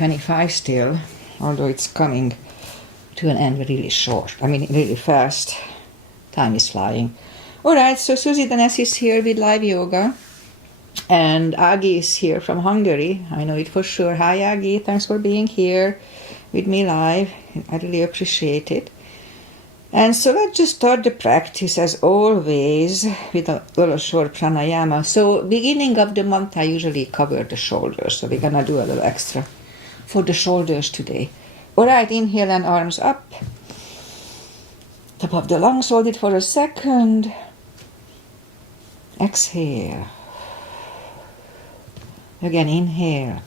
25 still, although it's coming to an end really short. I mean, really fast. Time is flying. Alright, so Susie Danes is here with live yoga. And Agi is here from Hungary. I know it for sure. Hi Agi, thanks for being here with me live. I really appreciate it. And so let's just start the practice as always with a little short pranayama. So beginning of the month I usually cover the shoulders. So we're gonna do a little extra for the shoulders today. Alright, inhale and arms up. Top of the lungs, hold it for a second. Exhale. Again, inhale.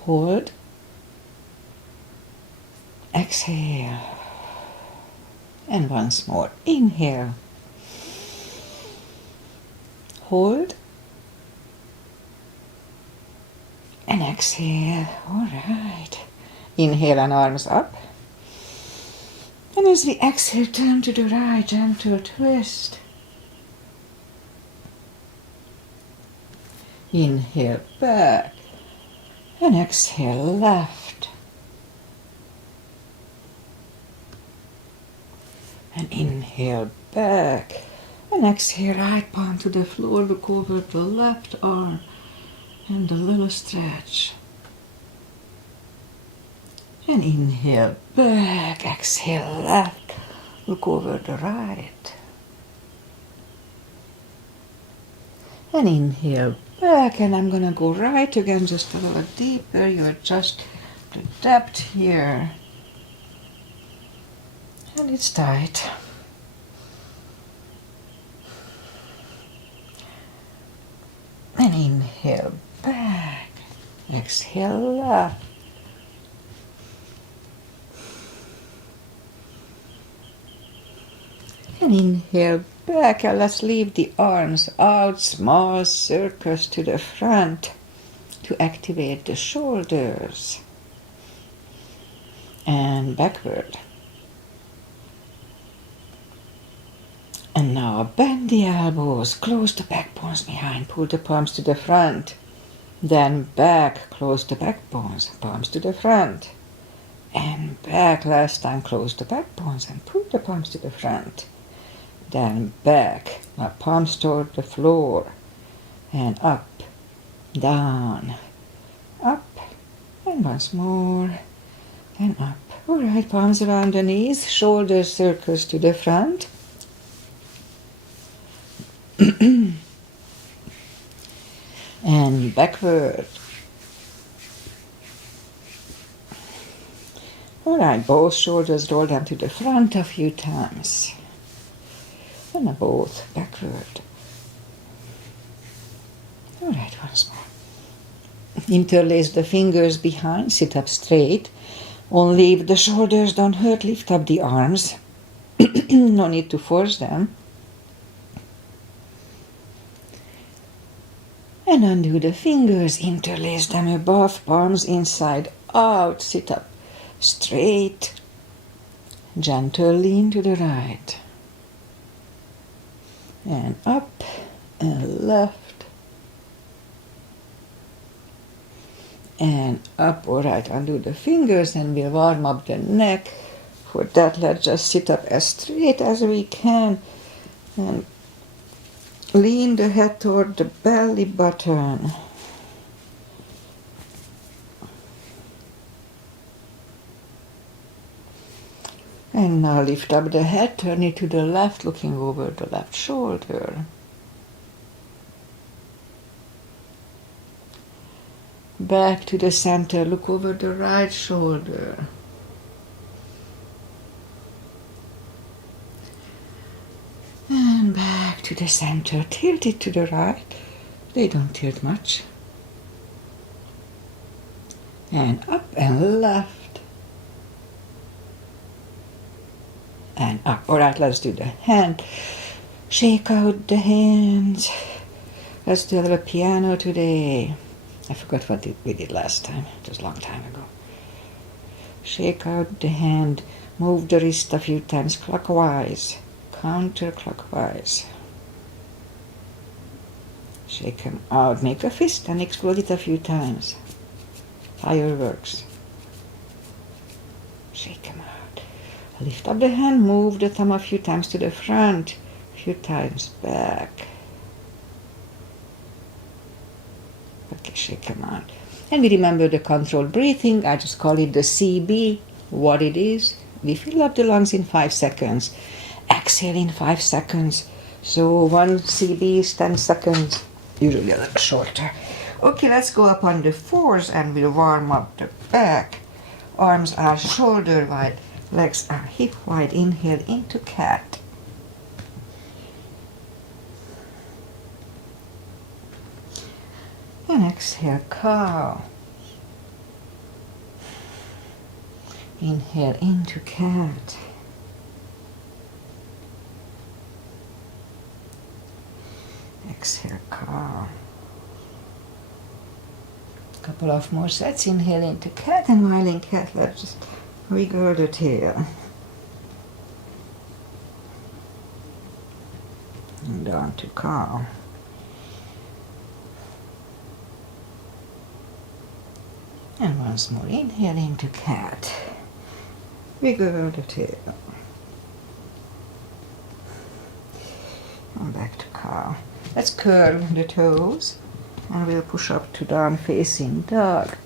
Hold. Exhale. And once more. Inhale. Hold. And exhale. All right. Inhale and arms up. And as we exhale, turn to the right, gentle twist. Inhale back. And exhale left. And inhale back. And exhale right palm to the floor. Look over the left arm. And a little stretch. And inhale back, exhale left, look over the right. And inhale back, and I'm gonna go right again, just a little deeper. You adjust the depth here. And it's tight. And inhale back, exhale left. And inhale back, and let's leave the arms out, small circles to the front to activate the shoulders. And backward. And now bend the elbows, close the back bones behind, pull the palms to the front. Then back, close the back bones, palms to the front. And back, last time, close the back bones and pull the palms to the front. Then back, my palms toward the floor, and up, down, up, and once more, and up. All right, palms around the knees, shoulder circles to the front. And backward. All right, both shoulders roll down to the front a few times. And both backward. All right, once more. Interlace the fingers behind, sit up straight. Only if the shoulders don't hurt, lift up the arms. No need to force them. And undo the fingers, interlace them above, palms inside out, sit up straight. Gentle lean to the right. And up and left. And up. All right, undo the fingers and we'll warm up the neck. For that, let's just sit up as straight as we can. And lean the head toward the belly button. And now lift up the head, turn it to the left, looking over the left shoulder. Back to the center, look over the right shoulder. And back to the center, tilt it to the right. They don't tilt much. And up and left. And up. All right, let's do the hand. Shake out the hands. Let's do a little piano today. I forgot what we did last time. It was a long time ago. Shake out the hand. Move the wrist a few times clockwise, counterclockwise. Shake them out. Make a fist and explode it a few times. Fireworks. Shake them out. Lift up the hand, move the thumb a few times to the front, a few times back. Okay, shake them out. And we remember the controlled breathing. I just call it the CB, what it is. We fill up the lungs in 5 seconds. Exhale in 5 seconds. So 1 CB is 10 seconds. Usually a little shorter. Okay, let's go up on the 4s and we'll warm up the back. Arms are shoulder wide, legs are hip wide. Inhale into cat. And exhale, cow. Inhale into cat. Exhale, cow. Couple of more sets. Inhale into cat, and while in cat, let's just wiggle the tail. And down to cow. And once more, inhale into cat. Wiggle the tail. And back to cow. Let's curl the toes. And we'll push up to down facing dog.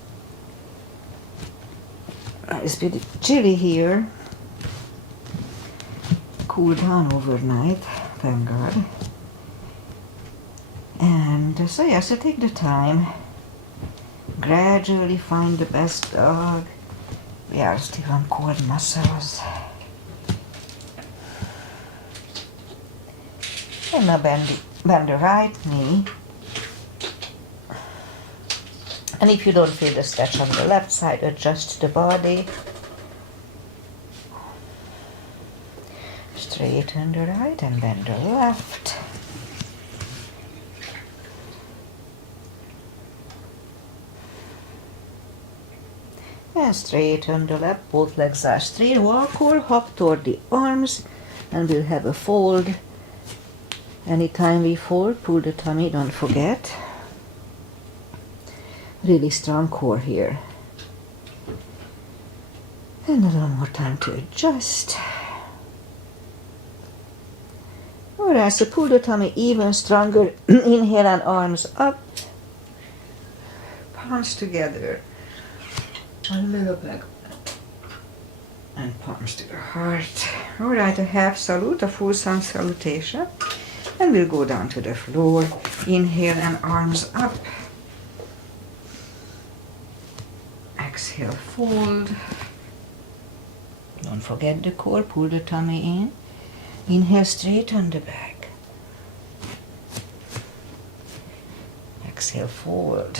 It's pretty chilly here. Cool down overnight, thank God. And so yeah, so take the time. Gradually find the best dog. We are still on core muscles. And now bend the right knee. And if you don't feel the stretch on the left side, adjust the body. Straighten the right and bend the left. And straighten the left, both legs are straight. Walk or hop toward the arms, and we'll have a fold. Anytime we fold, pull the tummy, don't forget. Really strong core here. And a little more time to adjust. Alright, so pull the tummy even stronger. Inhale and arms up. Palms together. A little back. And palms to the heart. Alright, a half salute, a full sun salutation. And we'll go down to the floor. Inhale and arms up. Exhale, fold. Don't forget the core, pull the tummy in. Inhale, straighten the back. Exhale, fold.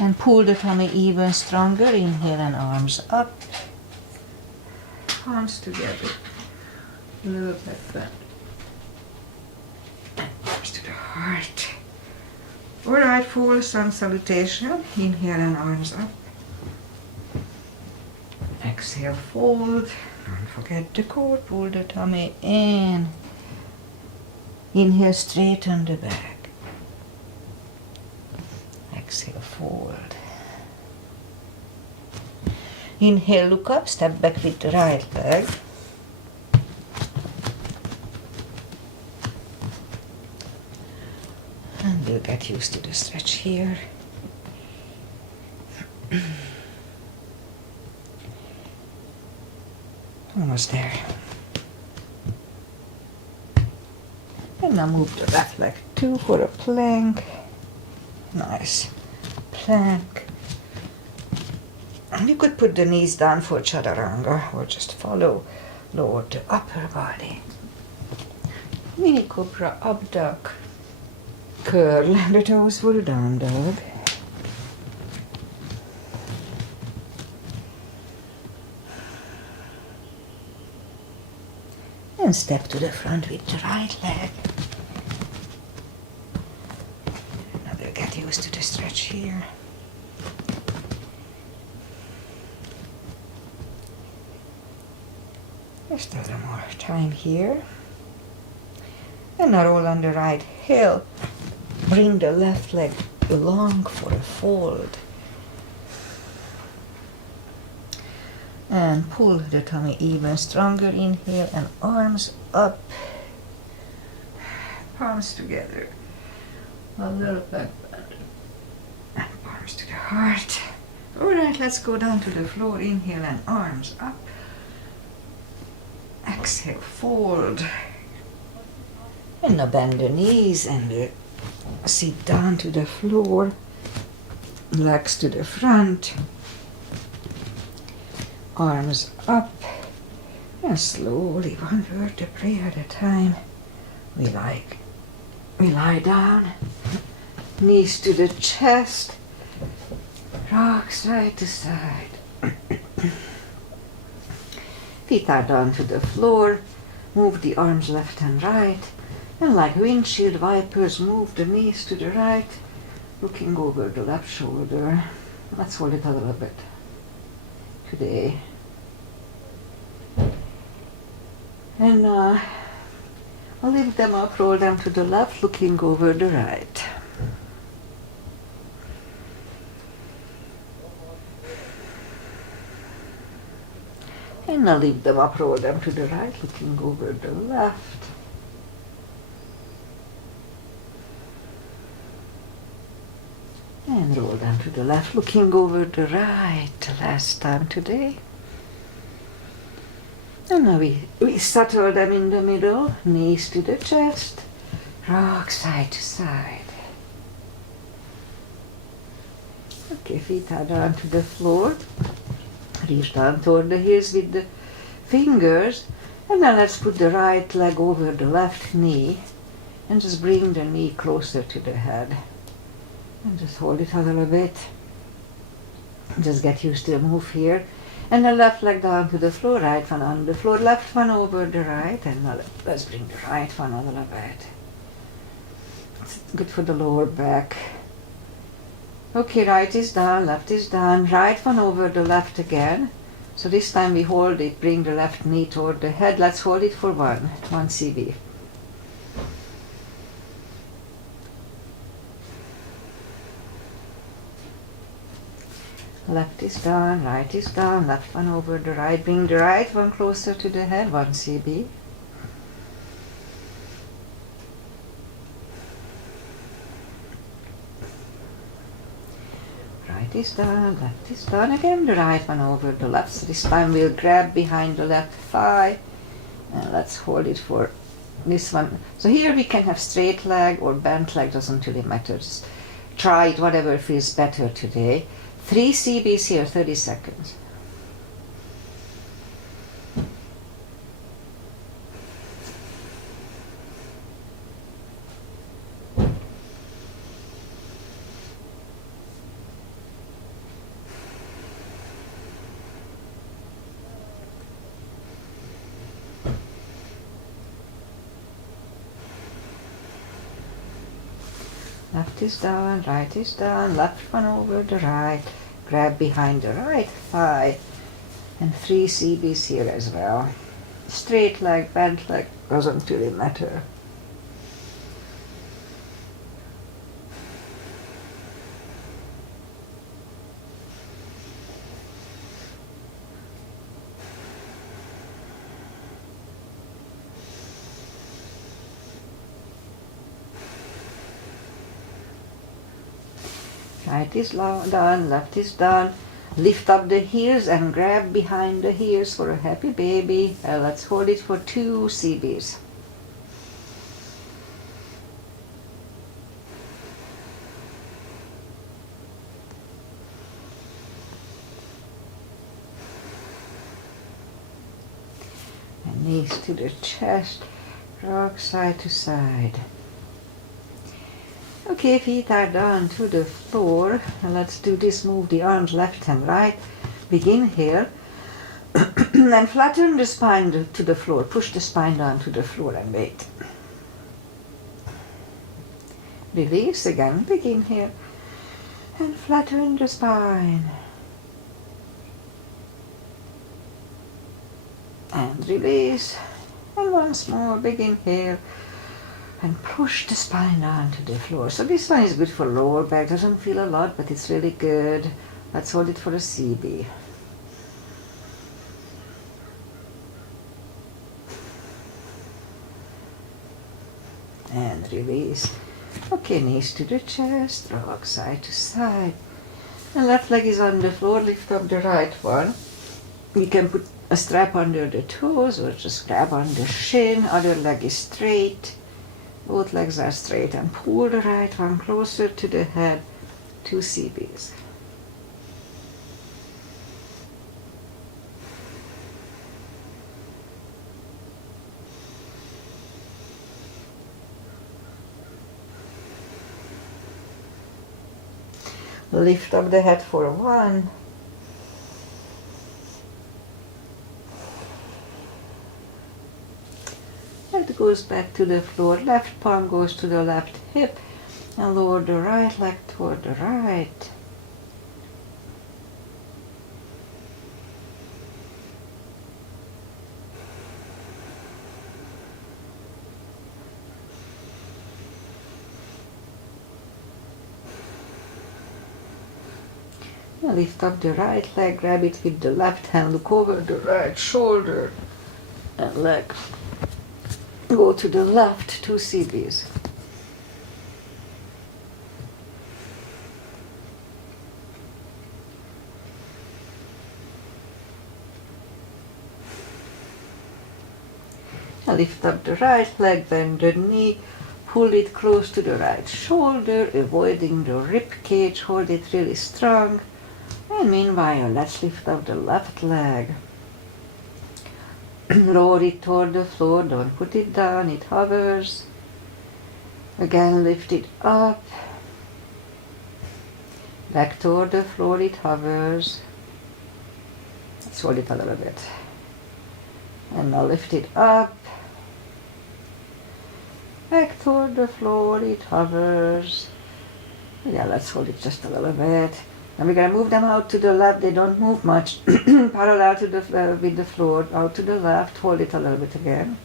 And pull the tummy even stronger. Inhale and arms up. Palms together. Look like that. And arms to the heart. Alright, full sun salutation. Inhale and arms up. Exhale, fold. Don't forget the core, pull the tummy in. Inhale, straighten the back. Exhale, fold. Inhale, look up, step back with the right leg. And we'll get used to the stretch here. Almost there. And now move the left leg too for a plank. Nice. Plank. And you could put the knees down for chaturanga or just follow. Lower the upper body. Mini cobra, up dog. Curl the toes for the down dog. And step to the front with the right leg. Now we'll get used to the stretch here. Just a little more time here. And now roll on the right heel. Bring the left leg You long for a fold. And pull the tummy even stronger. Inhale and arms up. Palms together. A little back bend. And palms to the heart. Alright, let's go down to the floor. Inhale and arms up. Exhale, fold. And now bend the knees and sit down to the floor. Legs to the front. Arms up. And slowly, one vertebrae at a time, we lie down. Knees to the chest. Rocks side to side. Feet are down to the floor. Move the arms left and right. And like windshield wipers, move the knees to the right, looking over the left shoulder. Let's hold it a little bit today. And I'll lift them up, roll them to the left, looking over the right. And I'll lift them up, roll them to the right, looking over the left. And roll down to the left, looking over the right. Last time today. And now we settle them in the middle, knees to the chest, rock side to side. Okay, feet are down to the floor. Reach down toward the heels with the fingers. And now let's put the right leg over the left knee and just bring the knee closer to the head. And just hold it a little bit. Just get used to the move here. And the left leg down to the floor, right one on the floor, left one over the right. And now let's bring the right one a little bit. It's good for the lower back. Okay, right is down, left is down. Right one over the left again. So this time we hold it, bring the left knee toward the head. Let's hold it for one CB. Left is down, right is down, left one over the right. Bring the right one closer to the head, 1 CB. Right is down, left is down. Again, the right one over the left. So this time we'll grab behind the left thigh. And let's hold it for this one. So here we can have straight leg or bent leg, doesn't really matter. Just try it, whatever feels better today. 3 CBs here, 30 seconds. Left is down, right is down, left one over the right. Grab behind the right thigh. And 3 CBs here as well. Straight leg, bent leg, doesn't really matter. Right is down, left is down. Lift up the heels and grab behind the heels for a happy baby. Let's hold it for 2 CBs. And knees to the chest, rock side to side. Okay, feet are down to the floor. And let's do this, move the arms left and right. Begin here. And flatten the spine to the floor. Push the spine down to the floor and wait. Release again. Begin here. And flatten the spine. And release. And once more, begin here. and push the spine down to the floor. So this one is good for lower back. Doesn't feel a lot, but it's really good. Let's hold it for a CB. And release. Okay, knees to the chest, rock side to side. And left leg is on the floor, lift up the right one. We can put a strap under the toes or just grab on the shin. Other leg is straight. Both legs are straight and pull the right one closer to the head, 2 CBs. Lift up the head for 1. Head goes back to the floor, left palm goes to the left hip, and lower the right leg toward the right. And lift up the right leg, grab it with the left hand, look over the right shoulder and leg. Go to the left, 2 CBs. And lift up the right leg, bend the knee, pull it close to the right shoulder, avoiding the rib cage, hold it really strong. And meanwhile, let's lift up the left leg. Lower it toward the floor, don't put it down, it hovers. Again, lift it up. Back toward the floor, it hovers. Let's hold it a little bit. And now lift it up. Back toward the floor, it hovers. Yeah, let's hold it just a little bit. And we're going to move them out to the left. They don't move much. Parallel to the with the floor. Out to the left. Hold it a little bit again.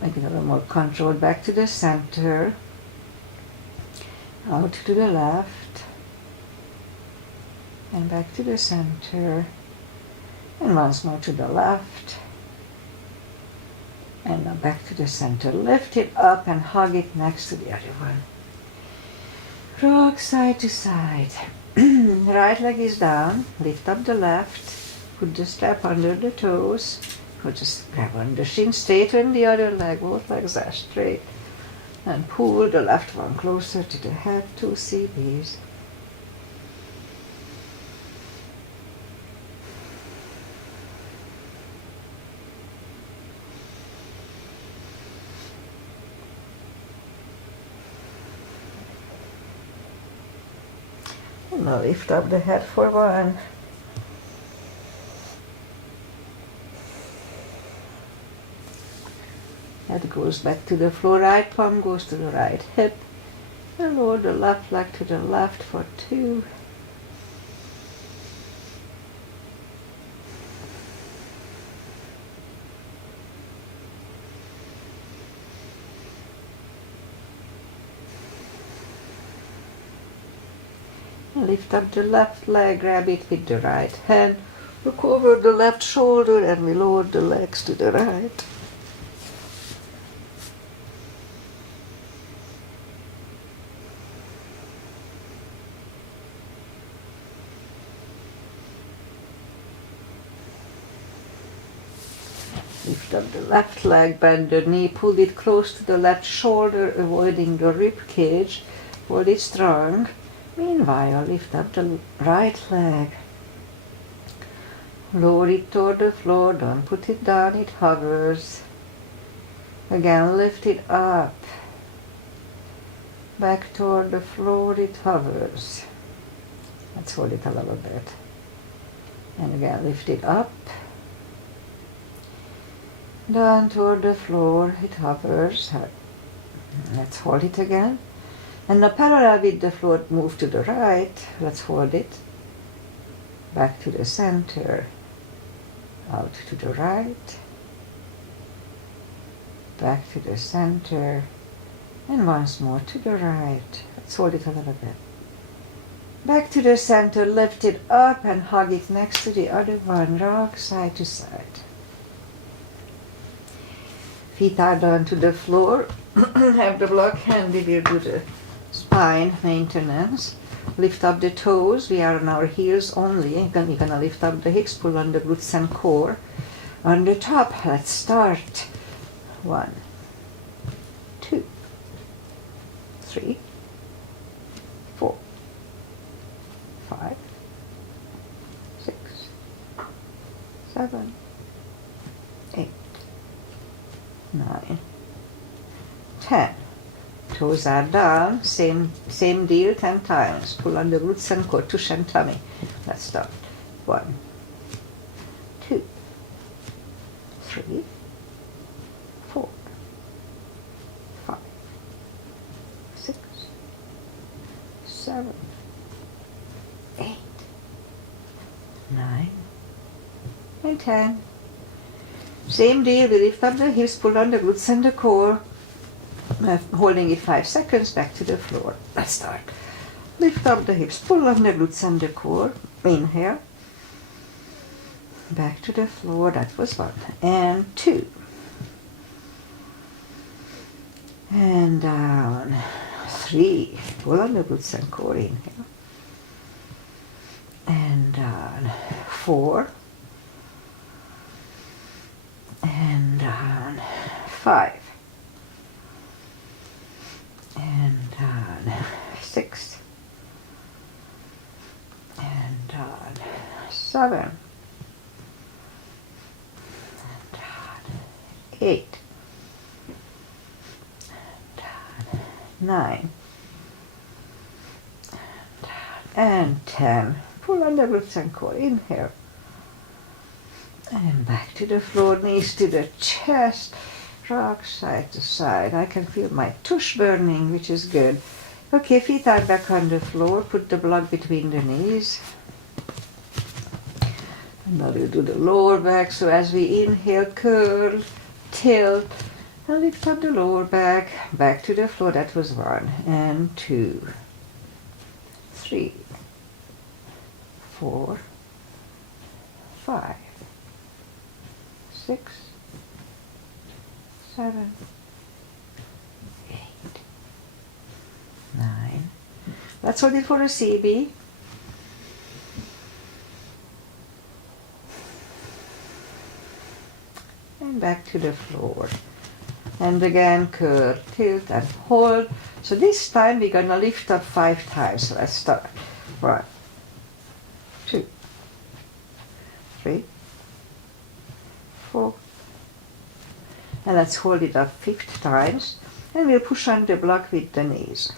Make it a little more controlled. Back to the center. Out to the left. And back to the center. And once more to the left. And now back to the center. Lift it up and hug it next to the other one. Rock side to side. Right leg is down, lift up the left, put the strap under the toes, or just grab on the shin, straighten the other leg, both legs are straight, and pull the left one closer to the head, 2 CBs. Now lift up the head for 1. Head goes back to the floor, right palm goes to the right hip. And lower the left leg to the left for 2. Lift up the left leg, grab it with the right hand, look over the left shoulder, and we lower the legs to the right. Lift up the left leg, bend the knee, pull it close to the left shoulder, avoiding the rib cage, hold it strong. Meanwhile, lift up the right leg. Lower it toward the floor, don't put it down, it hovers. Again, lift it up. Back toward the floor, it hovers. Let's hold it a little bit. And again, lift it up. Down toward the floor, it hovers. Let's hold it again. And now parallel with the floor, move to the right. Let's hold it. Back to the center. Out to the right. Back to the center. And once more to the right. Let's hold it a little bit. Back to the center, lift it up and hug it next to the other one. Rock side to side. Feet are down to the floor. Have the block handy. We'll do the spine maintenance. Lift up the toes. We are on our heels only. We're gonna lift up the hips, pull on the glutes and core. On the top, let's start. 1, 2, 3, 4, 5, 6, 7, 8, 9, 10. Toes are down. Same deal 10 times. Pull on the glutes and core, tush and tummy. Let's start. 1, 2, 3, 4, 5, 6, 7, 8, 9, and 10. Same deal, we lift up the hips, pull on the glutes and the core, holding it 5 seconds, back to the floor. Let's start. Lift up the hips, pull on the glutes and the core, inhale, back to the floor, that was 1, and 2, and down, 3, pull on the glutes and core, inhale, and down, 4, and down, 5, and down, 6, and down, 7, and down, 8, and down, 9, and 10. Pull on the glutes and core, inhale, and back to the floor, knees to the chest, rock side to side. I can feel my tush burning, which is good. Okay, feet are back on the floor, put the block between the knees. And now we'll do the lower back, so as we inhale, curl, tilt, and lift up the lower back, back to the floor. That was 1, and 2, 3, 4, 5, 6, 7, 8, 9. Let's hold it for a CB. And back to the floor. And again, curl, tilt, and hold. So this time we're gonna lift up 5 times. So let's start. 1, 2, 3, 4, and let's hold it up 5 times, and we'll push on the block with the knees.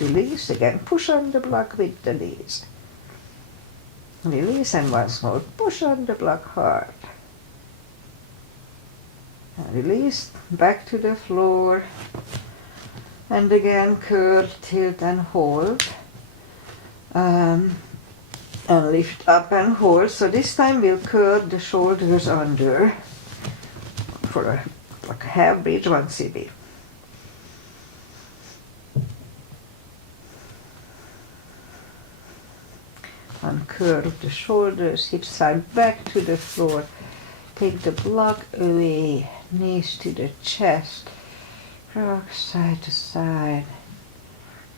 Release again, push on the block with the knees. Release, and once more, push on the block hard. And release, back to the floor, and again curl, tilt, and hold. And lift up and hold. So this time we'll curl the shoulders under for like a half bridge, 1 CB. Uncurl the shoulders, hips side back to the floor. Take the block away, knees to the chest, rock side to side.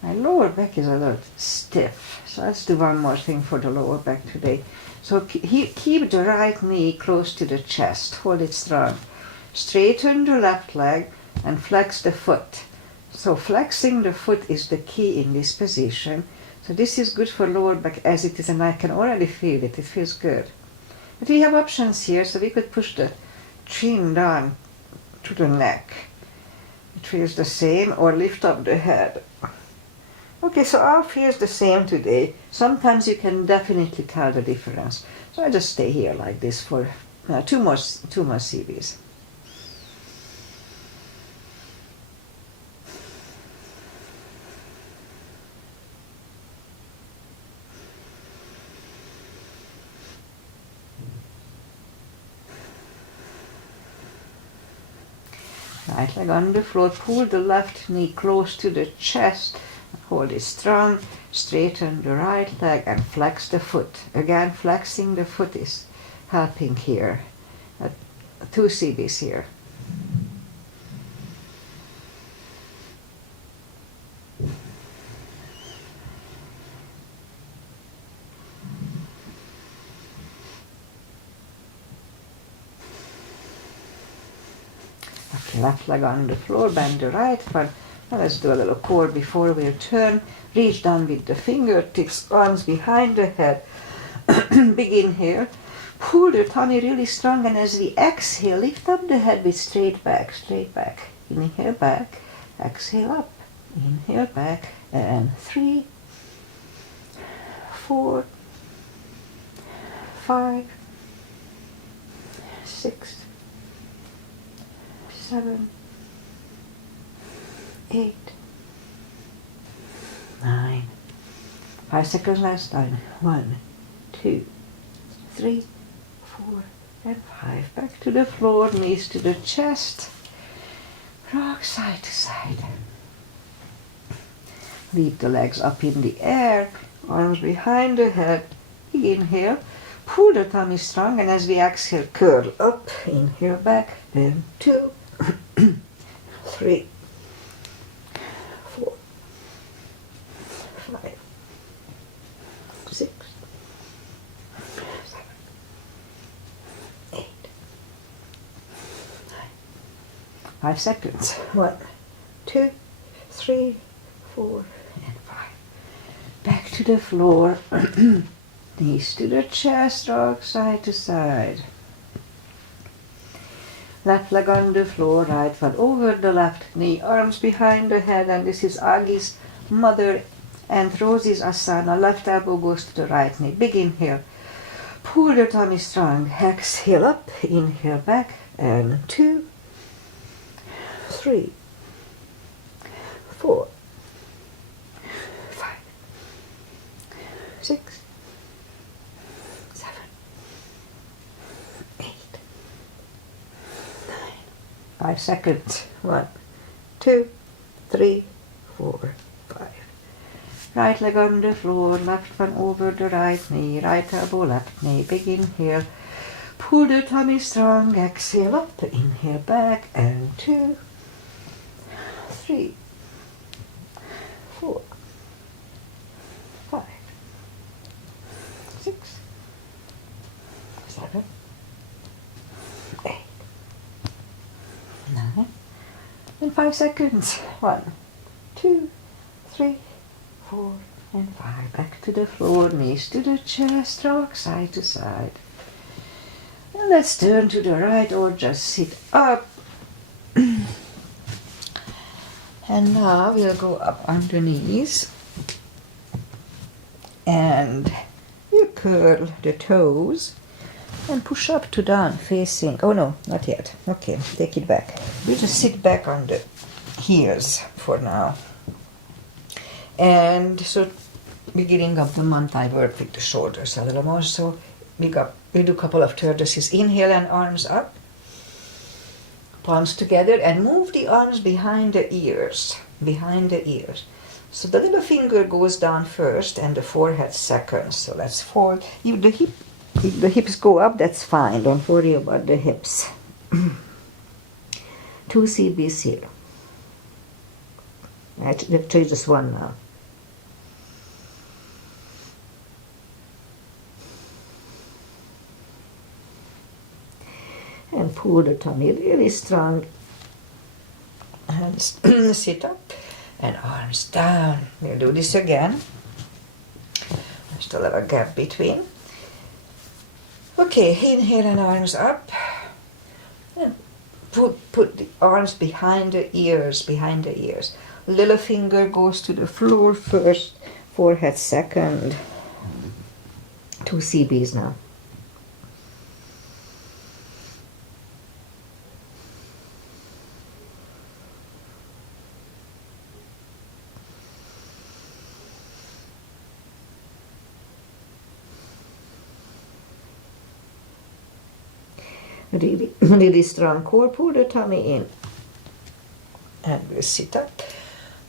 My lower back is a little stiff, so let's do one more thing for the lower back today. So keep the right knee close to the chest, hold it strong. Straighten the left leg and flex the foot. So flexing the foot is the key in this position. So this is good for lower back as it is, and I can already feel it, it feels good. But we have options here, so we could push the chin down to the neck. It feels the same, or lift up the head. Okay, so all feels the same today. Sometimes you can definitely tell the difference. So I just stay here like this for 2 more CBs. Right leg on the floor, pull the left knee close to the chest, hold it strong, straighten the right leg and flex the foot. Again, flexing the foot is helping here. 2 CBs here. Okay, left leg on the floor, bend the right foot. Now let's do a little core before we turn. Reach down with the fingertips, arms behind the head. Big inhale. Pull the tummy really strong, and as we exhale, lift up the head with straight back, straight back. Inhale back, exhale up, inhale back, and 3, 4, 5, 6, 7, 8, 9. 5 seconds last time. 1, 2, 3, 4, and 5. Back to the floor, knees to the chest. Rock side to side. Leave the legs up in the air, arms behind the head. Inhale, pull the tummy strong, and as we exhale, curl up. Inhale back, and 2, 3, 4, 5, 6, 7, 8, 9. 5 seconds. 1, 2, 3, 4, and 5. Back to the floor. Knees to the chest, rock side to side. Left leg on the floor, right foot over the left knee, arms behind the head, and this is Agi's Mother and Rosie's Asana. Left elbow goes to the right knee. Big inhale. Pull the tummy strong. Exhale up, inhale back, and 2, 3, 4, 5, 6, 7, 8, 9. 5 seconds. 1, 2, 3, 4, 5. Right leg on the floor, left one over the right knee, right elbow, left knee. Big inhale. Pull the tummy strong. Exhale up, inhale back, and 2, 3, 4, 5, 6, 7, 8, 9. In 5 seconds. 1, 2, 3, 4, and 5. Back to the floor, knees to the chest, rock side to side. And let's turn to the right or just sit up. And now we'll go up on the knees. And you curl the toes and push up to down facing. Oh no, not yet. Okay, take it back. We just sit back on the heels for now. And so beginning of the month I work with the shoulders a little more. So we do a couple of tortoises. Inhale and arms up. Palms together and move the arms behind the ears. Behind the ears. So the little finger goes down first and the forehead second. So let's fold. If the hips go up, that's fine. Don't worry about the hips. 2 CBs here. Actually just one now. And pull the tummy really strong. And sit up and arms down. We'll do this again. I still have a gap between. Okay, inhale and arms up. And put the arms behind the ears, behind the ears. Little finger goes to the floor first, forehead second. 2 CBs now. Really strong core, pull the tummy in. and we'll sit up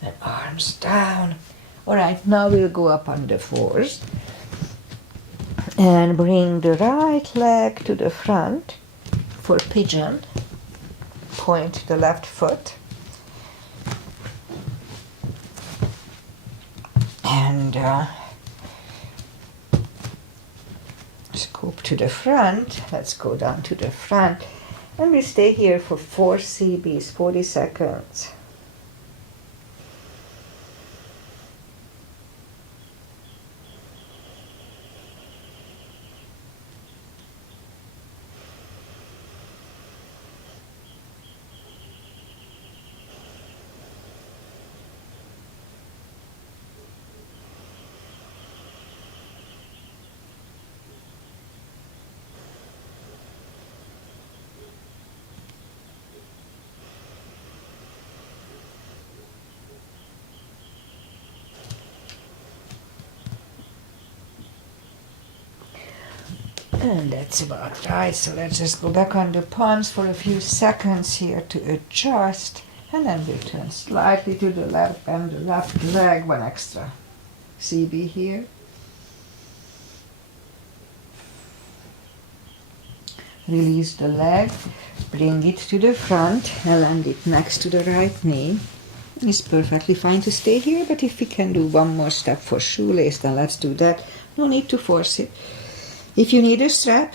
and arms down. Alright, now we'll go up on the fours and bring the right leg to the front for pigeon. Point the left foot and scoop to the front. Let's go down to the front and we stay here for 4 CBs, 40 seconds. And that's about right, so let's just go back on the palms for a few seconds here to adjust, and then we'll turn slightly to the left, bend the left leg, 1 extra CB here. Release the leg, bring it to the front, and land it next to the right knee. It's perfectly fine to stay here, but if we can do one more step for shoelace, then let's do that. No need to force it. If you need a strap,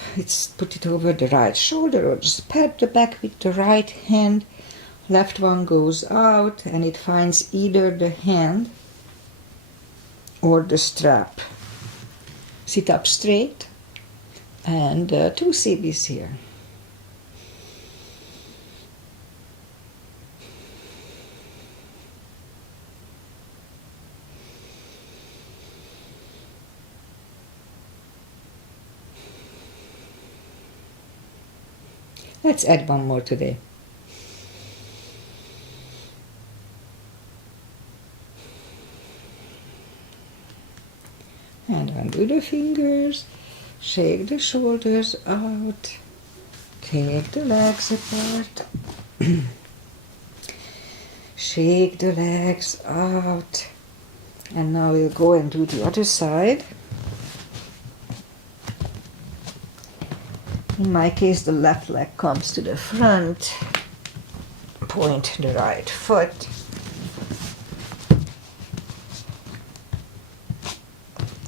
put it over the right shoulder or just pat the back with the right hand. Left one goes out and it finds either the hand or the strap. Sit up straight and 2 CBs here. Let's add one more today. And undo the fingers, shake the shoulders out, take the legs apart, shake the legs out, and now we'll go and do the other side. In my case, the left leg comes to the front, point the right foot,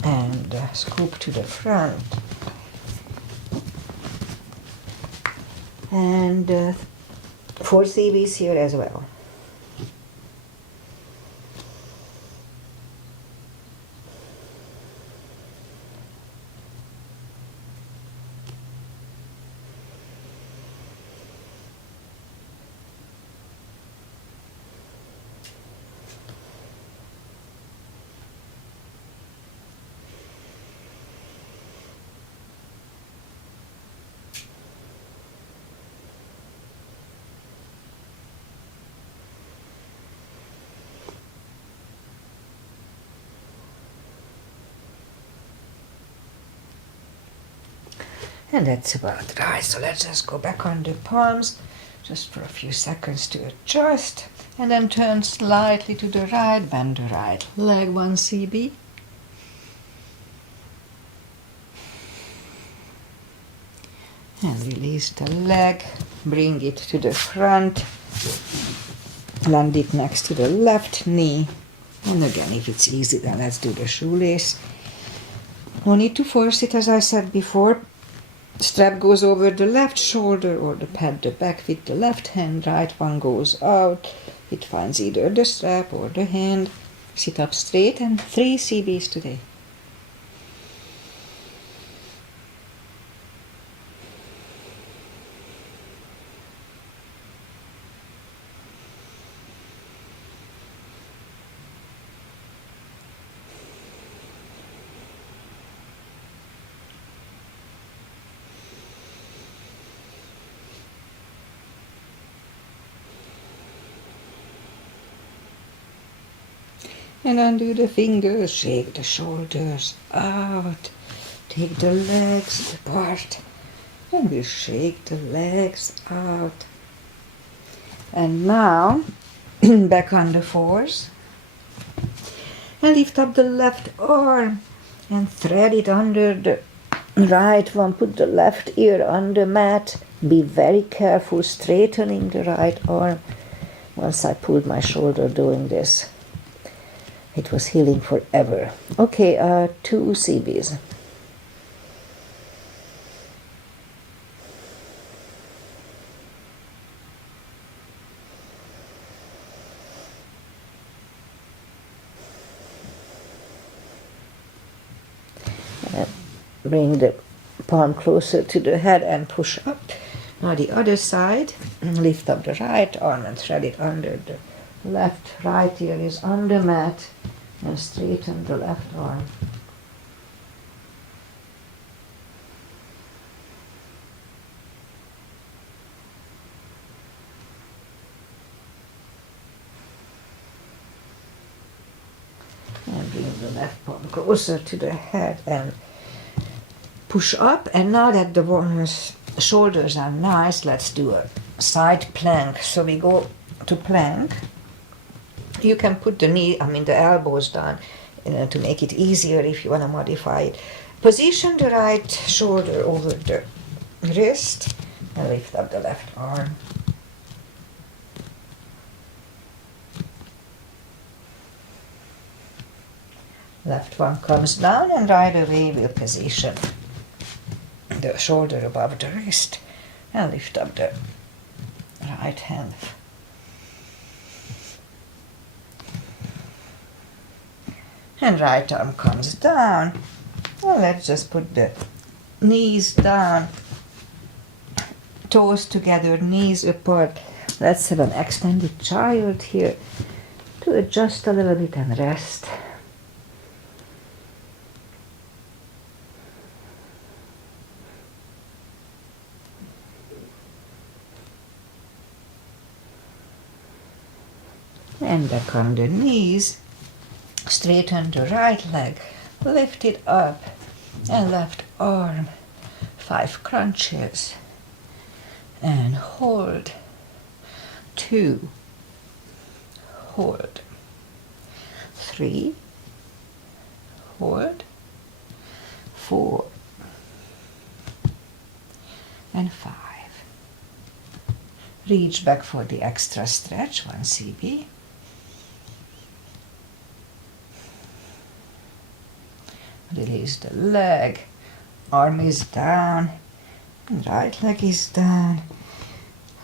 and scoop to the front, and 4 CBs here as well. And that's about right. So let's just go back on the palms just for a few seconds to adjust. And then turn slightly to the right, bend the right leg, 1 CB. And release the leg, bring it to the front, land it next to the left knee. And again, if it's easy, then let's do the shoelace. No need to force it, as I said before. Strap goes over the left shoulder or pat the back with the left hand. Right one goes out. It finds either the strap or the hand. Sit up straight and 3 CBs today. And undo the fingers, shake the shoulders out, take the legs apart, and we'll shake the legs out. And now back on the fours. And lift up the left arm and thread it under the right one. Put the left ear on the mat. Be very careful straightening the right arm. Once I pulled my shoulder doing this, it was healing forever. Okay, 2 CBs. Bring the palm closer to the head and push up. Now the other side. Lift up the right arm and thread it under the left. Right ear is on the mat and straighten the left arm. And bring the left palm closer to the head and push up. And now that the shoulders are nice, let's do a side plank. So we go to plank. You can put the elbows down to make it easier if you want to modify it. Position the right shoulder over the wrist and lift up the left arm. Left one comes down and right away we'll position the shoulder above the wrist and lift up the right hand. And right arm comes down. Well, let's just put the knees down, toes together, knees apart. Let's have an extended child here to adjust a little bit and rest. And back on the knees, straighten the right leg, lift it up, and left arm, 5 crunches, and hold, 2, hold, 3, hold, 4, and 5. Reach back for the extra stretch, 1 CB. Release the leg, arm is down, and right leg is down.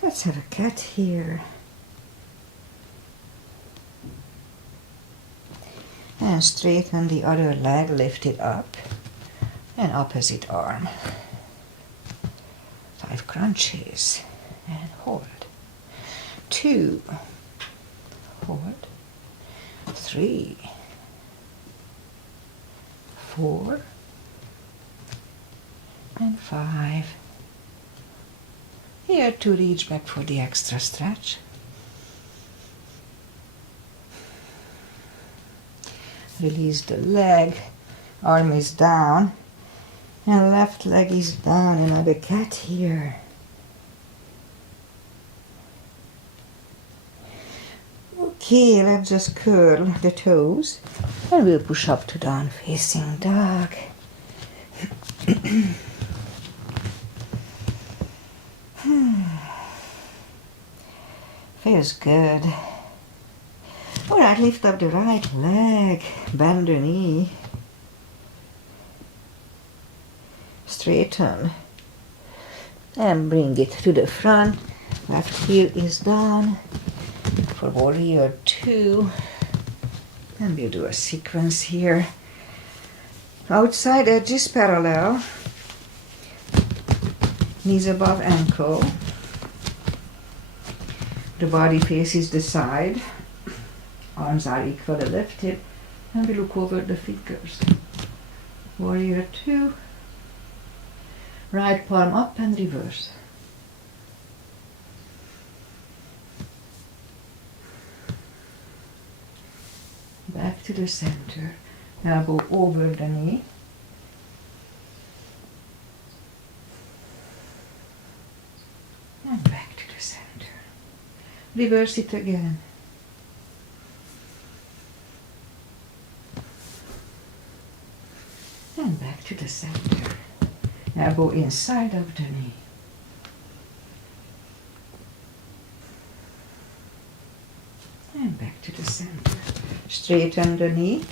Let's have a cat here. And straighten the other leg, lift it up, and opposite arm. 5 crunches, and hold. 2, hold, 3, 4, and 5. Here to reach back for the extra stretch. Release the leg, arm is down, and left leg is down. Another cat here. Okay, let's just curl the toes and we'll push up to down facing dog. Feels good. Alright, lift up the right leg, bend the knee, straighten, and bring it to the front. Left heel is down for warrior 2. And we'll do a sequence here. Outside edges parallel, knees above ankle. The body faces the side, arms are equally lifted, and we look over the fingers. Warrior 2, right palm up and reverse. Back to the center, elbow over the knee. And back to the center. Reverse it again. And back to the center. Elbow inside of the knee. And back to the center. Straighten the knee.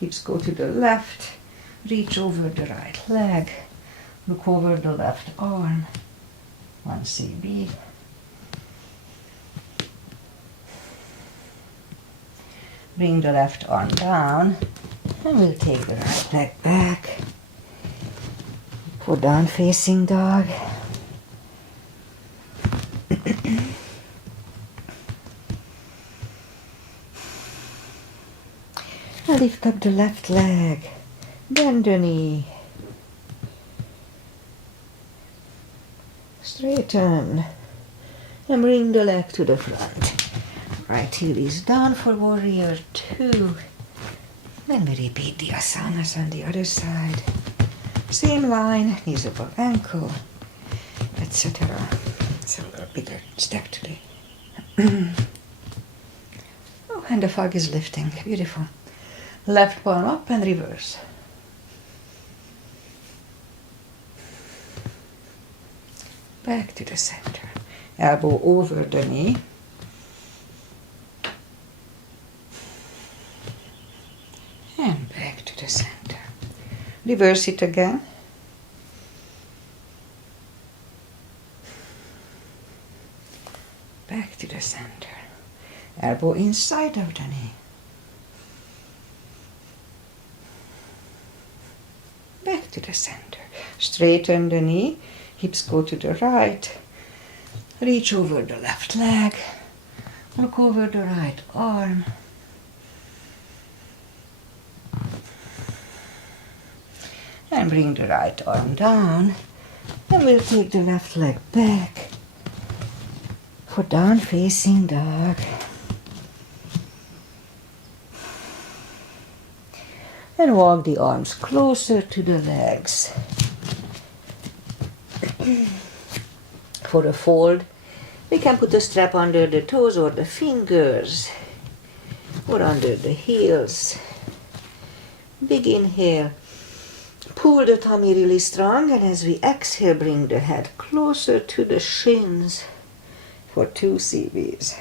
Hips go to the left. Reach over the right leg. Look over the left arm. 1 cb. Bring the left arm down. And we'll take the right leg back. For down facing dog. And lift up the left leg. Bend the knee. Straighten. And bring the leg to the front. Right heel is down for warrior 2. Then we repeat the asanas on the other side. Same line, knees above ankle, etc. It's a little bigger step today. Oh, and the fog is lifting. Beautiful. Left palm up and reverse. Back to the center. Elbow over the knee. And back to the center. Reverse it again. Back to the center. Elbow inside of the knee. Back to the center. Straighten the knee. Hips go to the right. Reach over the left leg. Look over the right arm. And bring the right arm down. And we'll take the left leg back for down facing dog. And walk the arms closer to the legs. For a fold, we can put a strap under the toes or the fingers or under the heels. Big inhale. Pull the tummy really strong, and as we exhale, bring the head closer to the shins for 2 CBs.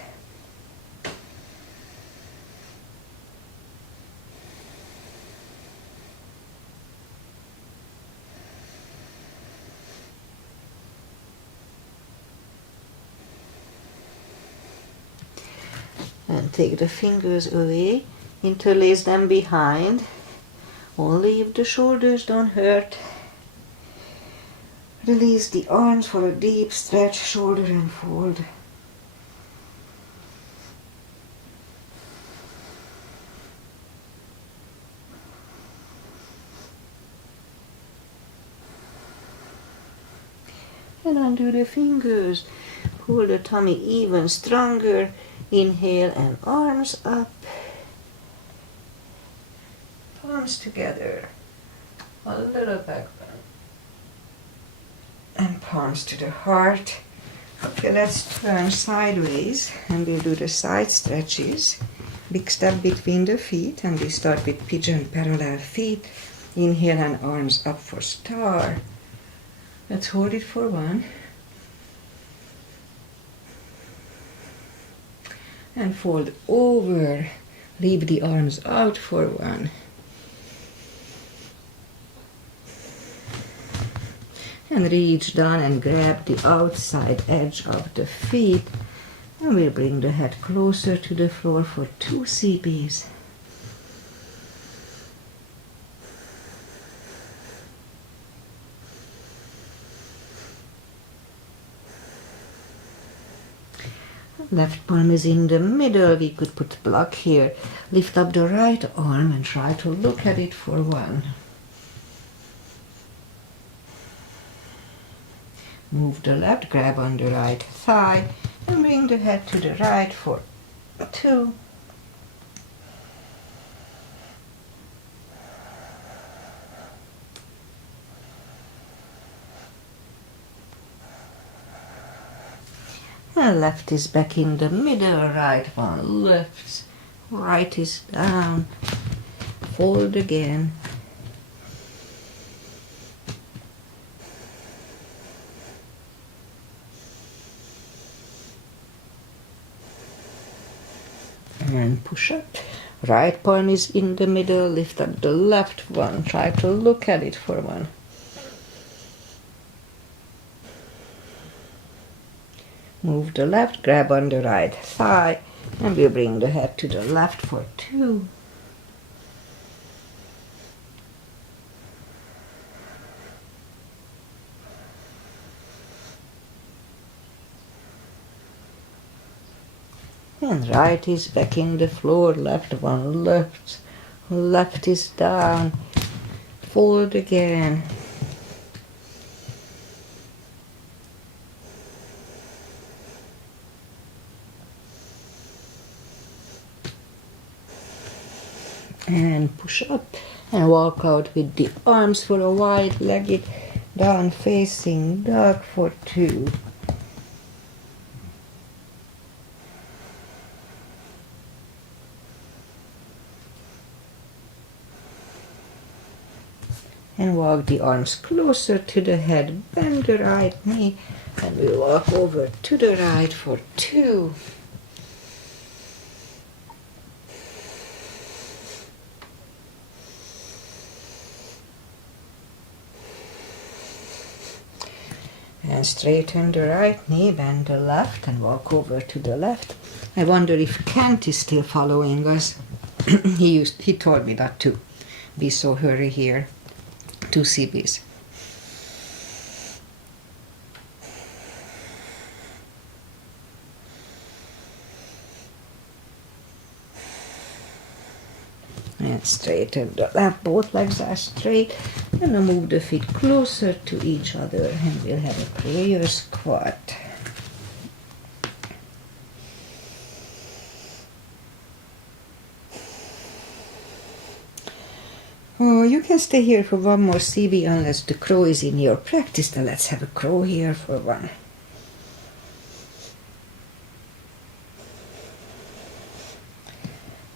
And take the fingers away, interlace them behind. Only if the shoulders don't hurt. Release the arms for a deep stretch, shoulder and fold. And undo the fingers. Pull the tummy even stronger. Inhale and arms up. Palms together, a little back bend, and palms to the heart. Okay, let's turn sideways and we'll do the side stretches. Big step between the feet, and we start with pigeon parallel feet. Inhale and arms up for star. Let's hold it for 1. And fold over. Leave the arms out for 1. And reach down and grab the outside edge of the feet. And we'll bring the head closer to the floor for 2 CBs. Left palm is in the middle. We could put block here. Lift up the right arm and try to look at it for 1. Move the left, grab on the right thigh, and bring the head to the right for 2. And left is back in the middle, right one lifts, right is down, fold again. And push up. Right palm is in the middle. Lift up the left one. Try to look at it for one. Move the left, grab on the right thigh, and we'll bring the head to the left for 2. And right is back in the floor, left one lifts, left is down, fold again. And push up and walk out with the arms for a wide-legged down facing dog for 2. And walk the arms closer to the head, bend the right knee, and we walk over to the right for 2. And straighten the right knee, bend the left, and walk over to the left. I wonder if Kent is still following us. He told me not to be so hurry here. 2 CBs. And straighten the left, both legs are straight. And now move the feet closer to each other, and we'll have a prayer squat. Oh, you can stay here for one more CB unless the crow is in your practice. Then let's have a crow here for 1.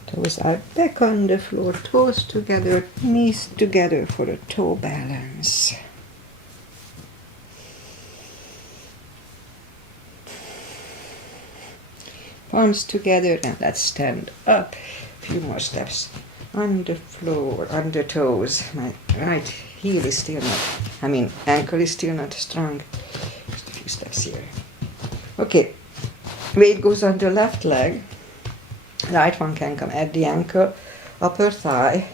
Toes are back on the floor, toes together, knees together for a toe balance. Palms together, and let's stand up. A few more steps on the floor, on the toes. My right heel is still not, ankle is still not strong. Just a few steps here. Okay, weight goes on the left leg. Right one can come at the ankle, upper thigh,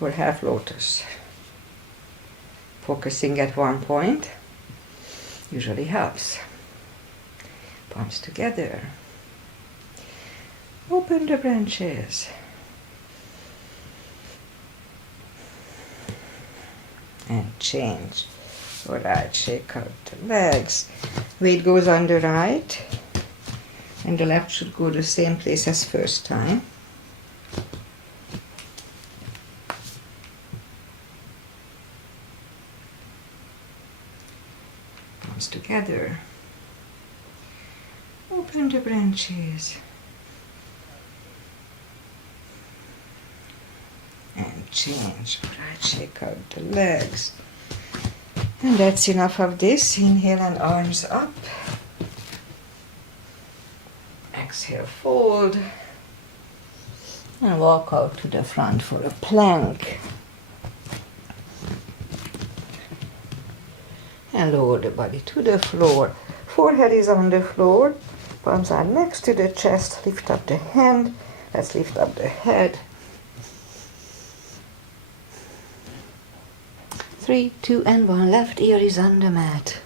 or half lotus. Focusing at one point usually helps. Palms together. Open the branches. And change. All right, shake out the legs. Weight goes on the right. And the left should go the same place as first time. Palms together. Open the branches. And change. All right, shake out the legs. And that's enough of this. Inhale and arms up. Exhale, fold. And walk out to the front for a plank. And lower the body to the floor. Forehead is on the floor. Palms are next to the chest. Lift up the hand. Let's lift up the head. 3, 2, and 1. Left ear is on the mat.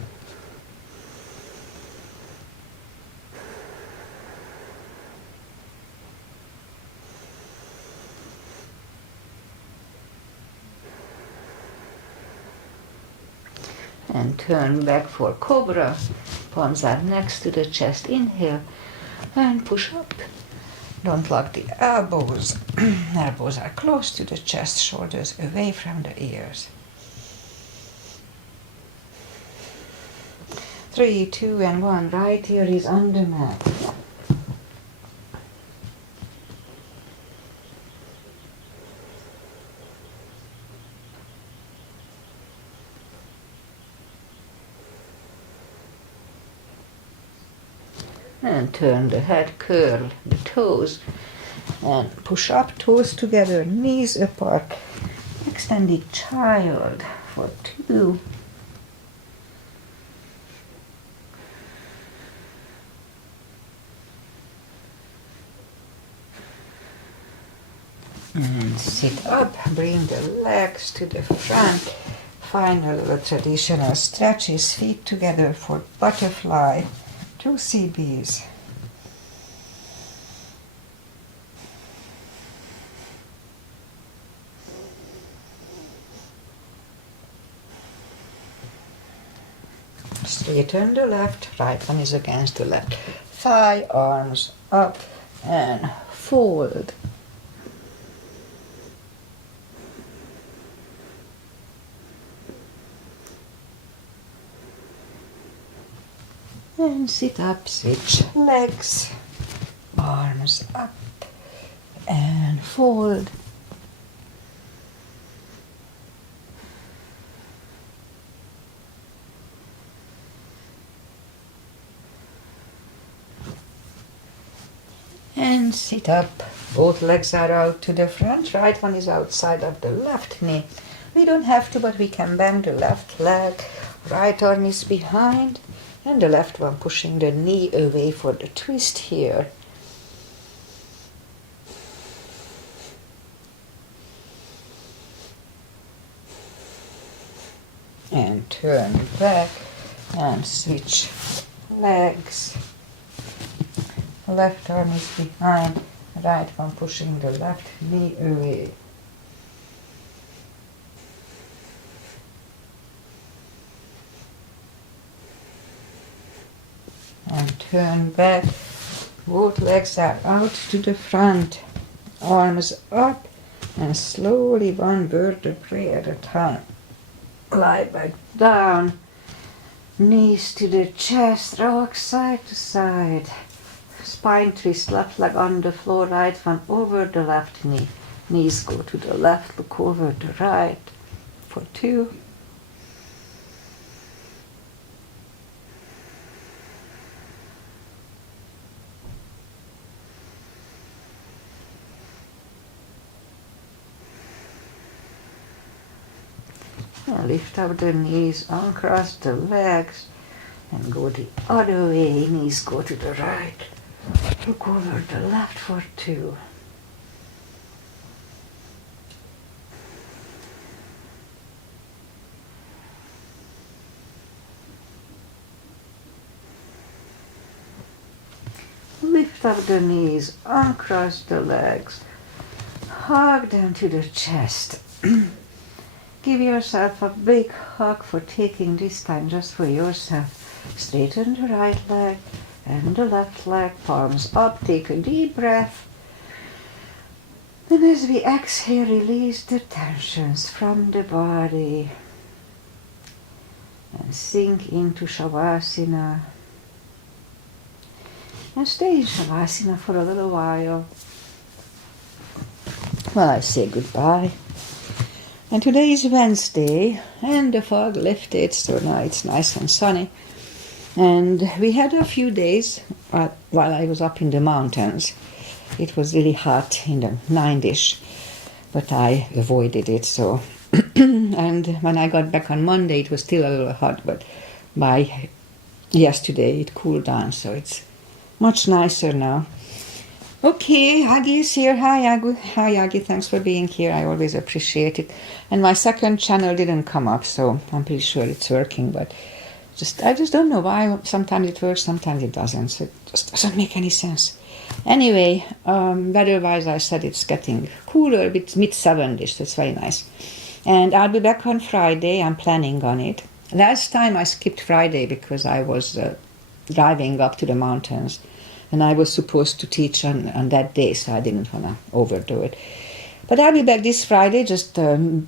And turn back for cobra. Palms are next to the chest. Inhale and push up. Don't lock the elbows. Elbows are close to the chest, shoulders away from the ears. 3, 2, and 1. Right ear is on the mat. And turn the head, curl the toes, And push up, toes together, knees apart. Extended child for 2. And sit up, bring the legs to the front. Final traditional stretches, feet together for butterfly, 2 CBs. Straighten the left, right one is against the left thigh, arms up and fold. And sit up, switch legs, arms up and fold. And sit up, both legs are out to the front, right one is outside of the left knee. We don't have to, but we can bend the left leg, right arm is behind, and the left one pushing the knee away for the twist here. And turn back and switch legs. Left arm is behind, right one pushing the left knee away. And turn back, both legs are out to the front, arms up, and slowly one vertebrae at a time. Lie back down, knees to the chest, rock side to side. Spine twist, left leg on the floor, right one over the left knee. Knees go to the left, look over the right for 2. And lift up the knees, uncross the legs, and go the other way. Knees go to the right. Look over the left for 2. Lift up the knees, uncross the legs, hug down to the chest. Give yourself a big hug for taking this time just for yourself. Straighten the right leg and the left leg, palms up, take a deep breath. And as we exhale, release the tensions from the body and sink into Shavasana. And stay in Shavasana for a little while I say goodbye. And today is Wednesday and the fog lifted, so now it's nice and sunny. And we had a few days while I was up in the mountains. It was really hot in the 90s, but I avoided it. So, and when I got back on Monday, it was still a little hot, but by yesterday it cooled down, so it's much nicer now. Okay, Aggie is here. Hi, Aggie. Thanks for being here. I always appreciate it. And my second channel didn't come up, so I'm pretty sure it's working, but I just don't know why. Sometimes it works, sometimes it doesn't. So it just doesn't make any sense. Anyway, weather-wise, I said it's getting cooler, it's mid-70s, so it's very nice. And I'll be back on Friday. I'm planning on it. Last time I skipped Friday because I was driving up to the mountains, and I was supposed to teach on that day, so I didn't want to overdo it. But I'll be back this Friday, just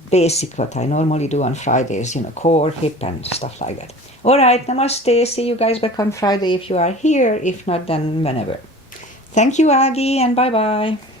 basic what I normally do on Fridays, core, hip, and stuff like that. All right, namaste. See you guys back on Friday if you are here. If not, then whenever. Thank you, Aggie, and bye-bye.